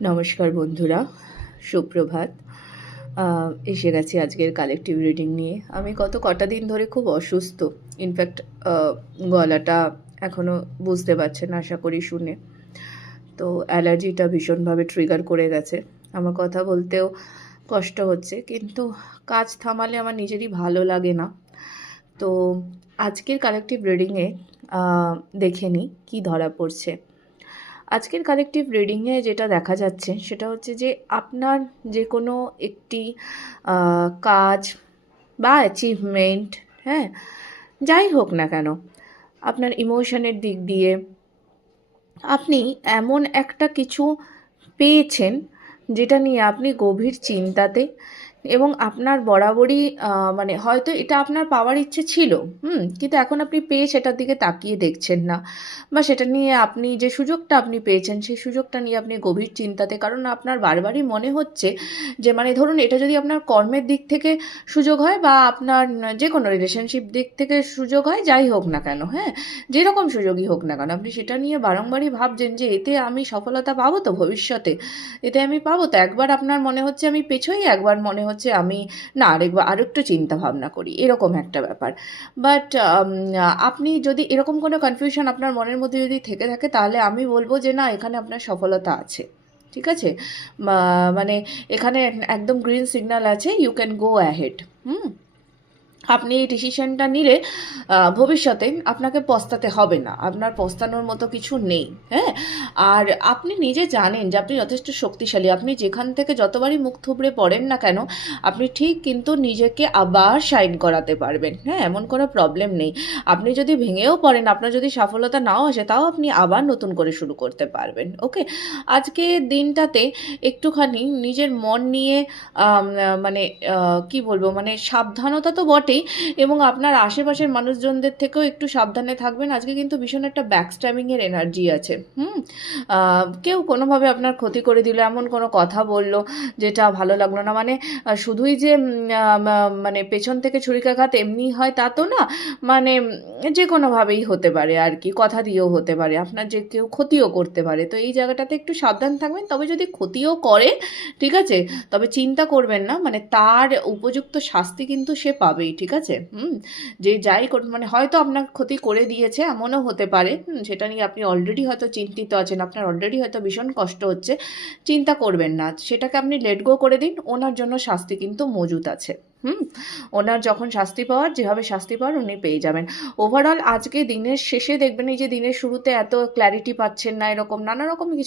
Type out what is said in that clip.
নমস্কার বন্ধুরা, সুপ্রভাত। এসে গেছি আজকের কালেকটিভ রিডিং নিয়ে। আমি গত কটা দিন ধরে খুব অসুস্থ। ইনফ্যাক্ট গলাটা এখনও বুঝতে পারছেন আশা করি শুনে। তো অ্যালার্জিটা ভীষণভাবে ট্রিগার করে গেছে। আমার কথা বলতেও কষ্ট হচ্ছে, কিন্তু কাজ থামালে আমার নিজেরই ভালো লাগে না। তো আজকের কালেকটিভ রিডিংয়ে দেখে নিই কী ধরা পড়ছে। আজকের কালেকটিভ রিডিংয়ে যেটা দেখা যাচ্ছে সেটা হচ্ছে যে আপনার যে কোনো একটি কাজ বা অ্যাচিভমেন্ট, হ্যাঁ, যাই হোক না কেন, আপনার ইমোশনের দিক দিয়ে আপনি এমন একটা কিছু পেয়েছেন যেটা নিয়ে আপনি গভীর চিন্তাতে, এবং আপনার বরাবরই মানে হয়তো এটা আপনার পাওয়ার ইচ্ছে ছিল, কিন্তু এখন আপনি পেয়ে সেটার দিকে তাকিয়ে দেখছেন না, বা সেটা নিয়ে আপনি যে সুযোগটা আপনি পেয়েছেন সেই সুযোগটা নিয়ে আপনি গভীর চিন্তাতে। কারণ আপনার বারবারই মনে হচ্ছে যে, মানে ধরুন, এটা যদি আপনার কর্মের দিক থেকে সুযোগ হয় বা আপনার যে কোনো রিলেশনশিপ দিক থেকে সুযোগ হয়, যাই হোক না কেন, হ্যাঁ, যেরকম সুযোগই হোক না কেন, আপনি সেটা নিয়ে বারংবারই ভাবছেন যে এতে আমি সফলতা পাবো তো ভবিষ্যতে, এতে আমি পাবো তো। একবার আপনার মনে হচ্ছে আমি পেছোই, একবার মনে হচ্ছে আমি না, আরেকটু চিন্তা ভাবনা করি, এরকম একটা ব্যাপার। বাট আপনি যদি এরকম কোনো কনফিউশন আপনার মনের মধ্যে যদি থেকে থাকে, তাহলে আমি বলবো যে না, এখানে আপনার সফলতা আছে, ঠিক আছে। মানে এখানে একদম গ্রিন সিগন্যাল আছে, ইউ ক্যান গো অ্যাহেড। আপনি এই ডিসিশনটা নিলে ভবিষ্যতে আপনাকে পস্তাতে হবে না, আপনার পস্তানোর মতো কিছু নেই, হ্যাঁ। আর আপনি নিজে জানেন যে আপনি যথেষ্ট শক্তিশালী। আপনি যেখান থেকে যতবারই মুখ থুবড়ে পড়েন না কেন, আপনি ঠিক কিন্তু নিজেকে আবার শাইন করাতে পারবেন, হ্যাঁ, এমন কোনো প্রবলেম নেই। আপনি যদি ভেঙেও পড়েন, আপনার যদি সফলতা নাও আসে, তাও আপনি আবার নতুন করে শুরু করতে পারবেন। ওকে, আজকে দিনটাতে একটুখানি নিজের মন নিয়ে মানে কি বলবো, মানে সাবধানতা তো বটেই, এবং আপনার আশেপাশের মানুষজনদের থেকেও একটু সাবধানে থাকবেন। আজকে কিন্তু ভীষণ একটা ব্যাকস্ট্যাবিংয়ের এনার্জি আছে। কেউ কোনোভাবে আপনার ক্ষতি করে দিল, এমন কোনো কথা বলল যেটা ভালো লাগলো না। মানে শুধুই যে মানে পেছন থেকে ছুরিকাঘাত এমনি হয় তা তো না, মানে যে কোনোভাবেই হতে পারে আর কি, কথা দিয়েও হতে পারে, আপনার যে কেউ ক্ষতিও করতে পারে। তো এই জায়গাটাতে একটু সাবধান থাকবেন। তবে যদি ক্ষতিও করে, ঠিক আছে, তবে চিন্তা করবেন না, মানে তার উপযুক্ত শাস্তি কিন্তু সে পাবেই, ঠিক আছে। যে যাই মানে হয়তো আপনার ক্ষতি করে দিয়েছে, এমনও হতে পারে, সেটা নিয়ে আপনি অলরেডি হয়তো চিন্তিত আছেন, আপনার অলরেডি হয়তো ভীষণ কষ্ট হচ্ছে। চিন্তা করবেন না, সেটাকে আপনি লেট গো করে দিন। ওনার জন্য শাস্তি কিন্তু মজুত আছে। ওনার যখন শাস্তি পাওয়ার, যেভাবে শাস্তি পাওয়ার উনি পেয়ে যাবেন। ওভারঅল আজকে দিনের শেষে দেখবেন, এই যে দিনের শুরুতে এত ক্ল্যারিটি পাচ্ছেন না, এরকম নানা রকম কিছু